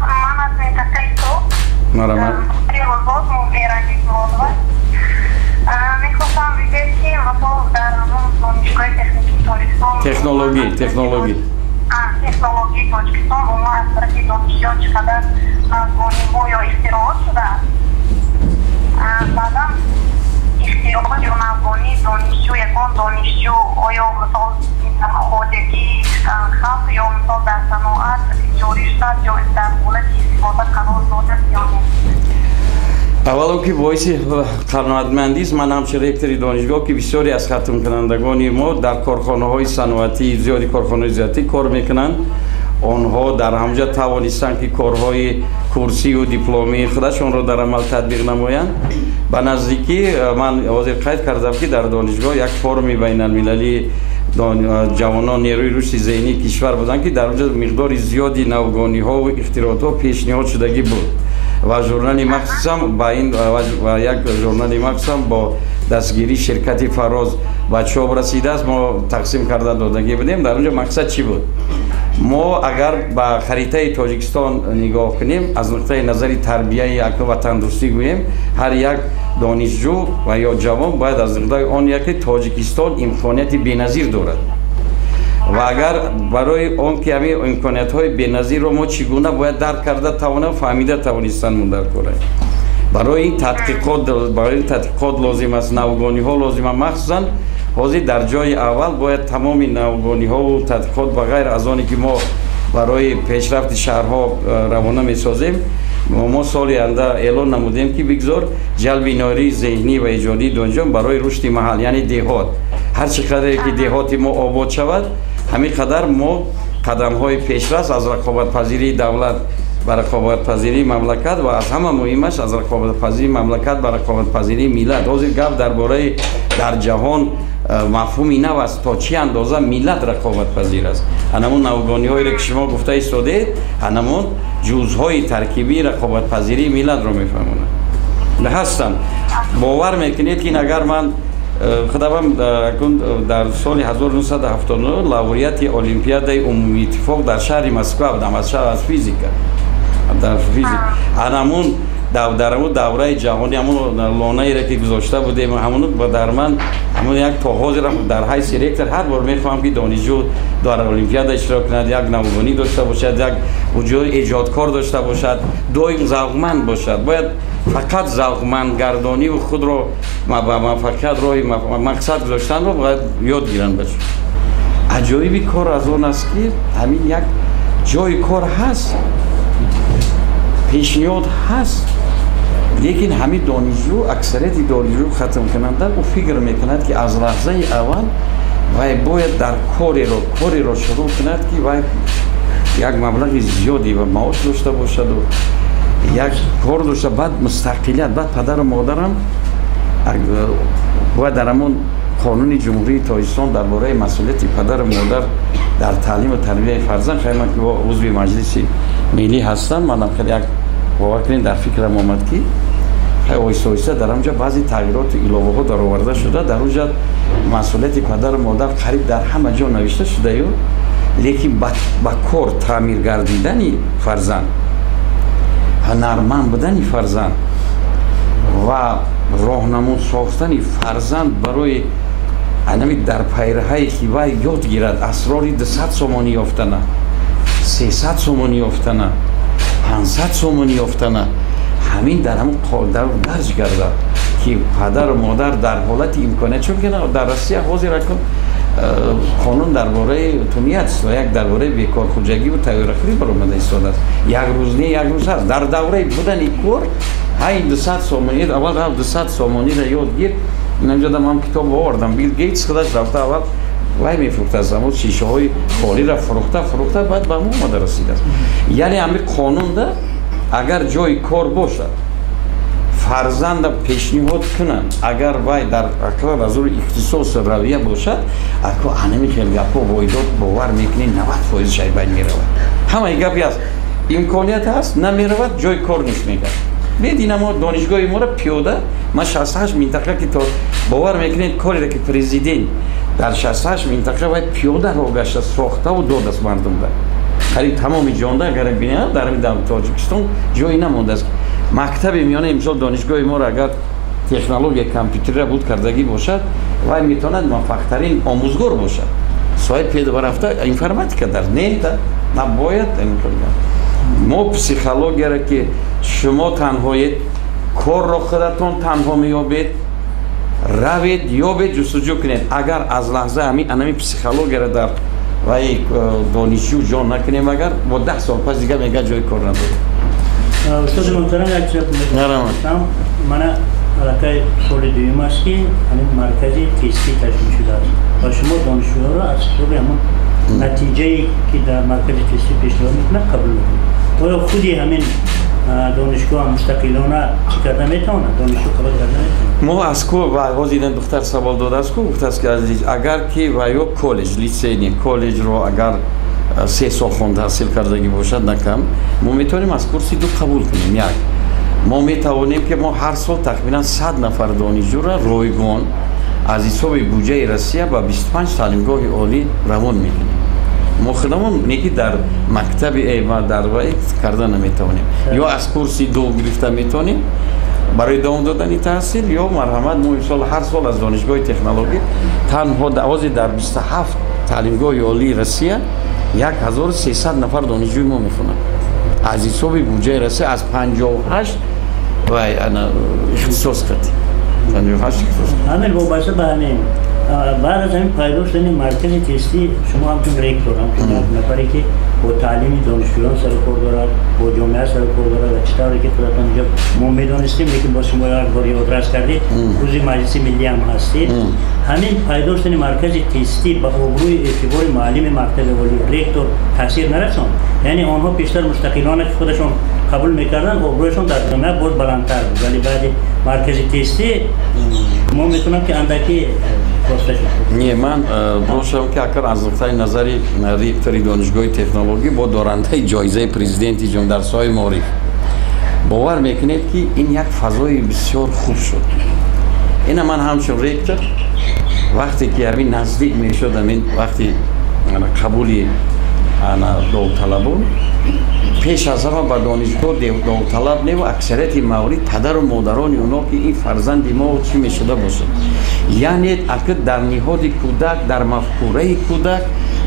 من از منطقه تو میخواستم بگم که مثلا در همون دانشگاه تکنیکی تاجیکستان تکنولوژی تکنولوژی تاجیکستان اونا از طرف دانشجویان چقدر افغانی‌ها یا اختراعات شده بعدا اختراعات یا افغانی دانشجو یکان دانشجو آیا مثلا خودگی خلق یا مثلا در صناعت جاری شد یا در حالت استفاده قرار داده یا اول که باعث قناعتمندی است من همچنین رکتری دانشگاه که بسیاری از ختم کنندگان ما در کارخانه‌های صنعتی زیادی کارخانه‌های زیادی کار میکنند آنها در همونجا توانستند که کارهای کورسی و دیپلمی خودشون را در عمل تطبیق نمایند به نزدیکی من حاضر قید کردم که در دانشگاه یک فورم بین المللی جوانان نیروی رشد ذهنی کشور بودند که در اونجا مقدار زیادی نوگانی‌ها و اختراعات پیشنهاد شدگی بود و ژورنال مخصوصم با این و یک ژورنال مخصوصم با دستگیری شرکت فراز و چوب رسیده است ما تقسیم کرده دادگی بودیم. در اونجا مقصد چی بود؟ ما اگر با خریطه تاجیکستان نگاه کنیم از نقطه نظر تربیه عقل و تندرستی گوییم هر یک دانشجو و یا جوان باید از نقطه آن یک تاجیکستان امکانیت بی‌نظیر دارد و اگر برای آن که همین امکانیت های بی‌نظیر رو ما چگونه باید درک کرده توانم فهمیده توانستن درک کنیم. برای این تحقیقات لازم است نوگانی ها لازم است مخصوصا حاضر در جای اول باید تمام نوگانی ها و تحقیقات بغیر از آنی که ما برای پیشرفت شهرها روانه می سازیم ما سالی آینده اعلان نمودیم که بگذار جلب نیروی ذهنی و ایجادی دانشجویان برای رشد محل یعنی دهات هر چقدر که دهات ما آباد شود همین قدر ما قدم های پیشرفت از رقابت پذیری دولت و رقابت پذیری مملکت و از همه مهمش از رقابت پذیری مملکت و رقابت پذیری ملت حاضر گپ درباره در جهان مفهومی نو است تا چی اندازه ملت رقابت پذیر است همون نوگانی هایی که شما گفته ایستاده همون جزءهای ترکیبی رقابت پذیری ملت رو میفهمونن هستن باور میکنید که اگر من خودم در سال 1979 لاوریت المپیاد عمومی اتفاق در شهر مسکو بودم از شهر از فیزیکا در فیزیک همون دوره جهانی همون لانه‌ای را که گذاشته بودیم همون در من همون یک تا حاضر در حیث رکتر هر بار میخوام که دانشجو در المپیاد اشتراک کند یک نوگانی داشته باشد یک وجود ایجادکار داشته باشد دائم ذوقمند باشد باید فقط ذوقمند گردانی و خود را موفقیت راه مقصد گذاشتن رو باید یاد گیرن بشه. عجایبی کار از اون است که همین یک جای کار هست پیشنهاد هست لیکن همین دانشجو اکثریت دانشجو ختم کننده او فکر میکند که از لحظه اول وای باید در کاری را شروع کند که وای یک مبلغ زیادی و معاش داشته باشد و یک کار داشته بعد مستقلیت بعد پدر و مادرم باید در همون قانون جمهوری تاجیکستان درباره مسئولیت پدر و مادر در تعلیم و تربیت فرزند خیلی من که عضو مجلس ملی هستم منم خیلی یک باور کنید در فکرم آمد که خیلی آیسته در اونجا بعضی تغییرات و علاوه ها در آورده شده در اونجا مسئولیت پدر و مادر قریب در همه جا نوشته شده لیکن با کار تعمیر گردیدن فرزند هنرمند بودن فرزند و راهنمود ساختن فرزند برای انمی در پیرهایی که وای یاد گیرد اسراری 200 سومانی یافتنه 300 سومانی یافتنه 500 سومانی یافتنه همین در همون درج گرده که پدر و مادر در حالت امکانیت چون که در روسیه حاضر کن قانون درباره تومیت است و یک درباره بیکار خودجگی و تغییرخوری برآمده ایستاده است یک روز نه یک روز هست در دوره بودن کار های 200 سومانی اول رفت 200 سومانی را یاد گیر اینجا هم کتاب آوردم بیل گیتس خودش رفته اول وای میفروخته از زمان شیشه های خالی را فروخته بعد به ما آمده رسیده است یعنی همین قانون ده اگر جای کار باشد فرزند پیشنهاد کنند اگر وای در اکرار از روی اختصاص رویه باشد اکو انمی که گپا وایداد باور میکنی 90% شاید باید میرود همه گپی هست امکانیت هست نمیرود جای کار نیست میگه میدین ما دانشگاه ما را پیاده ما 68 منطقه که تا باور میکنید کاری را که پرزیدنت در 68 منطقه باید پیاده رو گشته ساخته و داد از مردم ده خرید تمام جانده اگر ببینید در تاجیکستان جایی نمونده است. مکتب میانه امسال دانشگاه ما را اگر تکنولوژی کامپیوتر را بود کردگی باشد و میتواند موفق‌ترین آموزگار باشد. سایت پیدا برفته اینفرماتیکا در نیت نباید این کنید. ما پسیخولوژی را که شما تنهایید کار را خودتان تنها میابید روید یا به جستجو کنید. اگر از لحظه همین پسیخولوژی را در و دانشجو جان نکنیم اگر با 10 سال پس دیگه میگه جای کار نداره. استاد محترم یک چیز میگم من علاقه سال دوم است که همین مرکزی تستی تشکیل شده است و شما دانشجوها را از سال همون نتیجه که در مرکز تستی پیشنهاد میکنه قبول میکنه. آیا خودی همین دانشگاه مستقلانه چی کرده میتونه؟ دانشجو قبول کرده میتونه؟ ما از کو و باز این دختر سوال داده است گفت است که عزیز اگر که و یا کالج لیسه کالج رو اگر 3 سال خونده حاصل کردگی باشد نکم ما میتونیم از کورسی دو قبول کنیم. یک ما میتوانیم که ما هر سال تقریبا 100 نفر دانشجو را رایگان از حساب بودجه روسیه با 25 تعلیمگاه عالی روان میکنیم. ما خودمون میگی در مکتب ما در وای کردن نمیتونیم یا از کورسی دو گرفته میتونیم برای دوام دادن تحصیل یا مرحمت ما امسال هر سال از دانشگاه تکنولوژی تنها در 27 تعلیمگاه عالی روسیه 1300 نفر دانشجوی ما میخونن از حساب بودجه روسیه از 58 و انا اختصاص خطی 58 اختصاص همین وابسته به همین بعد از همین پایدار شدن مرکز تستی شما همچون ریکتور همچون نفری که با تعلیم دانشجویان سر کار دارد با جامعه سر کار دارد و چطوری که خودتان اینجا ما میدانستیم لیکن با شما یک بار یادداشت کردید روز مجلس ملی هم هستید همین پایدار شدن مرکز تستی به ابروی اعتبار معلم مکتب ولی ریکتور تاثیر نرساند یعنی آنها بیشتر مستقلانه که خودشون قبول میکردن ابرویشون در جامعه بود بلندتر بود ولی بعد مرکز تستی ما میتونم که اندکی نه من باشم که اگر از نقطه نظری ریکتوری دانشگاه تکنولوژی با دارنده جایزه پرزیدنتی جمهوری در سایه معرف باور میکنید که این یک فضای بسیار خوب شد. این من همچون ریکتور وقتی که همین نزدیک میشد همین وقتی قبولی داوطلبان پیش از همه با دانشگاه داوطلب نه و اکثریت موارد پدر و مادران اونا که این فرزند ما چی میشده باشه یعنی اگر در نهاد کودک در مفکوره کودک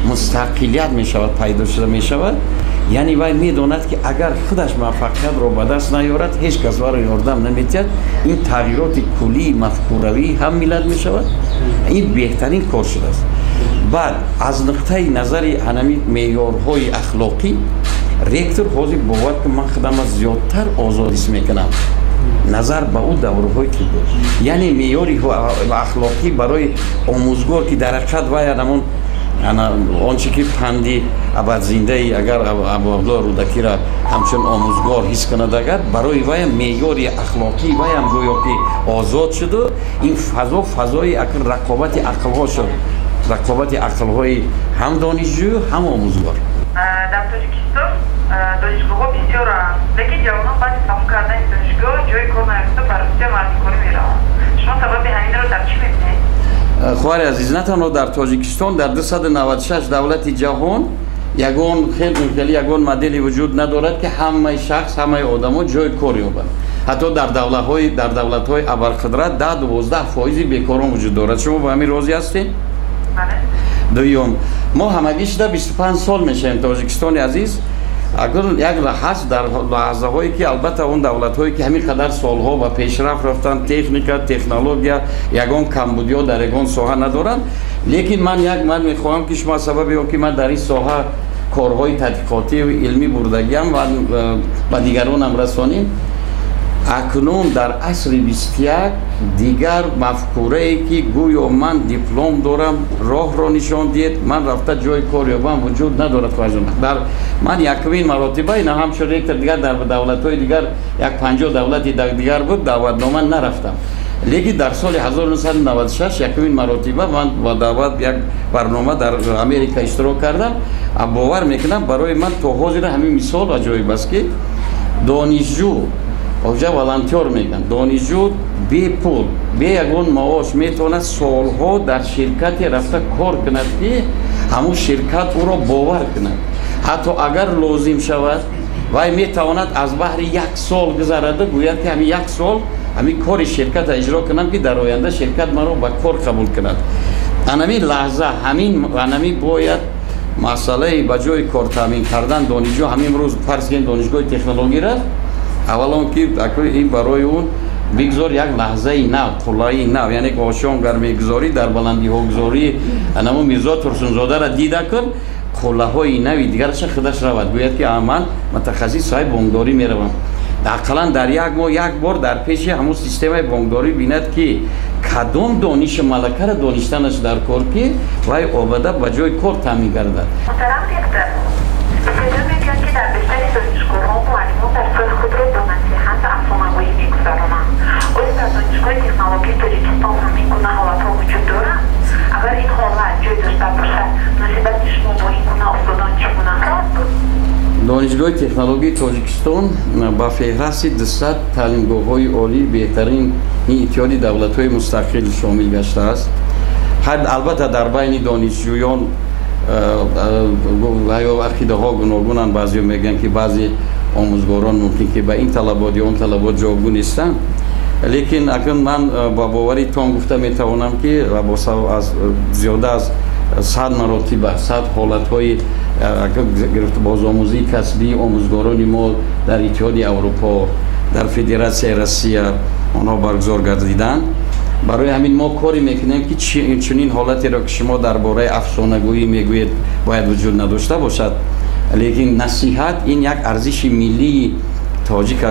مستقلیت میشود پیدا شده میشود یعنی وای میداند که اگر خودش موفقیت رو به دست نیارد هیچ کس او را یاردم نمیتید این تغییرات کلی مفکوروی هم میلاد میشود این بهترین کار شده است. بعد از نقطه نظر همین معیارهای اخلاقی ریکتور حاضر باور که من خودم از زیادتر آزادی میکنم نظر به او دورهایی که بود یعنی معیاری اخلاقی برای آموزگار که در حقیقت باید همون آنچه که پندی ابد زنده ای اگر ابوعبدالله رودکی را همچون آموزگار حس کند اگر برای وای معیاری اخلاقی وای هم گویا که آزاد شده این فضای رقابت عقلها شد رقابت عقلهای هم دانشجو هم آموزگار. در تاجیکستان دانشگاه بسیار هست لیکن جوانان بعد تمام کردن دانشگاه جای کار نیافته بر روسیه مردمکاری میروند. شما سبب همین را در چی میبینید؟ خواهر عزیز نه تنها در تاجیکستان در 296 دولت جهان خیلی یگان مدلی وجود ندارد که همه شخص همه آدما جای کار یابند. حتی در دولت‌های ابرقدرت 10-12% بیکاران وجود دارد. شما با همین راضی هستید؟ دویم ما همگی شده 25 سال میشیم تاجیکستان عزیز اگر یک هست در لحظه هایی که البته اون دولت هایی که همین قدر سالها و پیشرفت رفتن تکنیک تکنولوژی یگان کمبودی در یگان ساحه ندارن لیکن من میخواهم که شما سبب یا که من در این ساحه کارهای تحقیقاتی و علمی بردگیم و با دیگران هم رسانیم اکنون در عصر 21 دیگر مفکوره ای که گویا من دیپلم دارم راه را نشان دید من رفته جای کار یابم وجود ندارد. در من یکمین مراتبه این همچون ریکتور دیگر در دولت های دیگر 50 دولت دیگر بود دعوتنامه نرفتم لیکن در سال 1996 یکمین مراتبه من با دعوت یک برنامه در امریکا اشتراک کردم. باور میکنم برای من تا حاضر همین مثال عجایب است که دانشجو اوجا والانتیور میگن دانشجو بی پول بی یگان معاش میتونه سالها در شرکتی رفته کار کند که همون شرکت او را باور کند حتی اگر لازم شود وای میتواند از بحر 1 سال گذرده گوید که همین 1 سال همین کار شرکت اجرا کنم که در آینده شرکت مرا به کار قبول کند. همین لحظه همین باید مسئله به جای کار تامین کردن دانشجو همین روز فرض کنید دانشگاه تکنولوژی را اولا که این برای اون بگذار یک لحظه نو طلایی نو یعنی که آشان گرمی گذاری در بلندی ها گذاری انمو میرزا ترسونزاده را دیده کن قله های نوی دیگرش خودش رود گوید که من متخصص صاحب بانکداری میروم اقلا در یک ماه یک بار در پیش همون سیستم بانکداری بیند که کدام دانش ملکه را دانشتنش در کار که وای آباده به جای کار تامین گردد. میگن که در بیشتری دانشگاه‌ها معلمان در سال خود را با نصیحت و افسانه‌گویی می‌گذرانند. آیا در دانشگاه تکنولوژی تاجیکستان هم این گونه حالت‌ها وجود دارد؟ اگر این حالت جای داشته باشد نسبت شما با این گونه استادان چگونه است؟ دانشگاه تکنولوژی تاجیکستان با فهرست 200 تعلیمگاه‌های عالی بهترین اتحاد دولت‌های مستقل شامل گشته است. البته در بین دانشجویان یا عقیده ها گوناگونند. بعضی میگن که بعضی آموزگاران ممکن که به این طلبات یا اون طلبات جوابگو نیستند، لیکن اکنون من با باوری تام گفته میتوانم که از زیاده از 100 مراتب 100 حالت های گرفت بازآموزی کسبی آموزگاران ما در اتحاد اروپا در فدراسیون روسیه آنها برگزار گردیدند. برای همین ما کاری میکنیم که چنین حالتی را که شما درباره افسانه‌گویی میگویید باید وجود نداشته باشد، لیکن نصیحت این یک ارزش ملی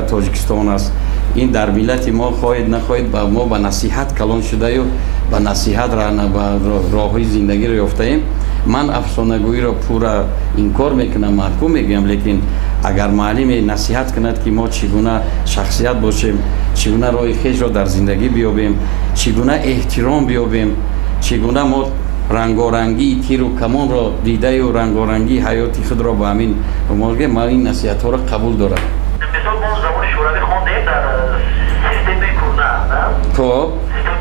تاجیکستان است. این در ملت ما خواهید نخواهید با ما به نصیحت کلان شده و به نصیحت راههای زندگی را یافته‌ایم. من افسانه‌گویی را پورا انکار میکنم، محکوم میگم، لیکن اگر معلم نصیحت کند که ما چگونه شخصیت باشیم، چگونه راه خویش را در زندگی بیابیم، چگونه احترام بیابیم، چگونه ما رنگارنگی تیر و کمان را دیده و رنگارنگی حیاتی خود را با همین موقع ما این نصیحت ها را قبول دارم. مثال ما زمان شوروی خواندیم در سیستم کرونا، خب سیستم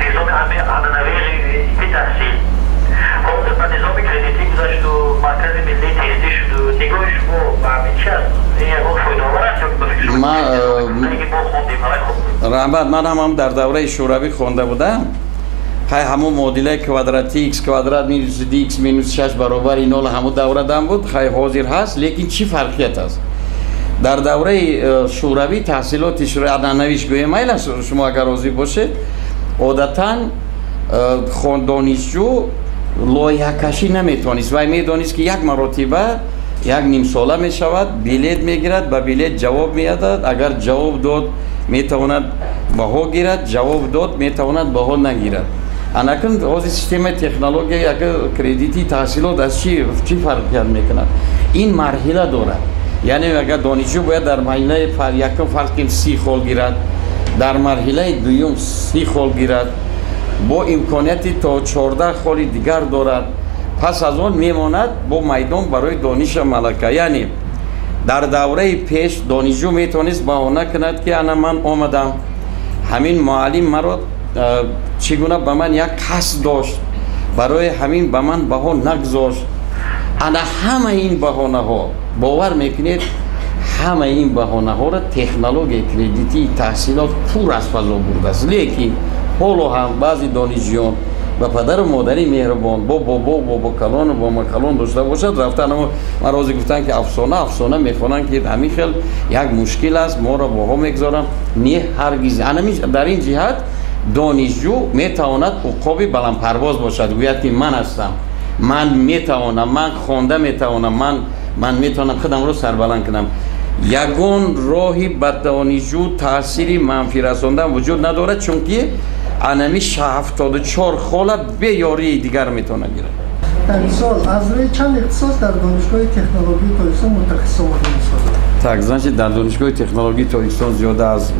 نظام عنعنوی تحصیل خب به نظام کردیتی گذاشت و مرکز ملی تستی شد و نگاه شما به همین چی است؟ این یک فایده‌آور است یا به فکر شما؟ رحمت من هم در دوره شوروی خونده بودم. همون معادله کوادراتیک x کوادرات مینوس x مینوس 6 برابر این همون دوره دام بود. حاضر هست، لیکن چی فرقیت است؟ در دوره شوروی تحصیلات عنعنویش گویم میل شما اگر راضی باشید عادتاً دانشجو لایحه کشی نمیتونست و میدونست که یک مرتبه یک نیم ساله می شود بلیت میگیرد، به بلیت جواب میدهد، اگر جواب داد میتواند بها گیرد، جواب داد میتواند بها نگیرد. انکن از سیستم تکنولوژی اگر کردیتی تحصیلات از چی فرق میکند؟ این مرحله دارد. یعنی اگر دانشجو باید در مرحله یکم فرض کنیم 30 سال گیرد، در مرحله دوم 30 سال گیرد، با امکانیتی تا 14 سال دیگر دارد، پس از آن میماند با میدان برای دانش ملکه. یعنی در دوره پیش دانشجو میتونست بهانه کند که انا من آمدم، همین معلم مرا چگونه به من یک قصد داشت، برای همین به من بها نگذاشت. انا همه این بهانه ها باور میکنید همه این بهانه ها را تکنولوژی کردیتی تحصیلات پور از فضا برده است. لیکن حالا هم بعضی دانشجویان و پدر و مادری مهربان با کلان و با مکلان داشته باشد رفتن و مرازی گفتن که افسانه میخوانن که همین خیلی یک مشکل است، ما را باها میگذارن. نه هرگز. در این جهت دانشجو میتواند عقابی بلند پرواز باشد، گوید که من هستم، من میتوانم، من خوانده میتوانم، من میتونم خودم رو سربلند کنم. یگان راهی به دانشجو تأثیری منفی رساندن وجود ندارد، چون که انمی 74 ساله به یاری دیگر میتونه گیره. در سال از روی چند اختصاص در دانشگاه تکنولوژی تاجیکستان متخصص آماده می‌شود؟ در دانشگاه تکنولوژی تاجیکستان زیاده از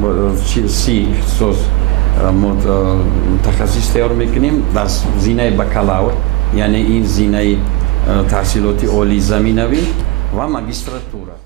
30 اختصاص متخصص تیار میکنیم در زینه بکالور، یعنی این زینه تحصیلاتی عالی زمینوی و ماجستراتورا.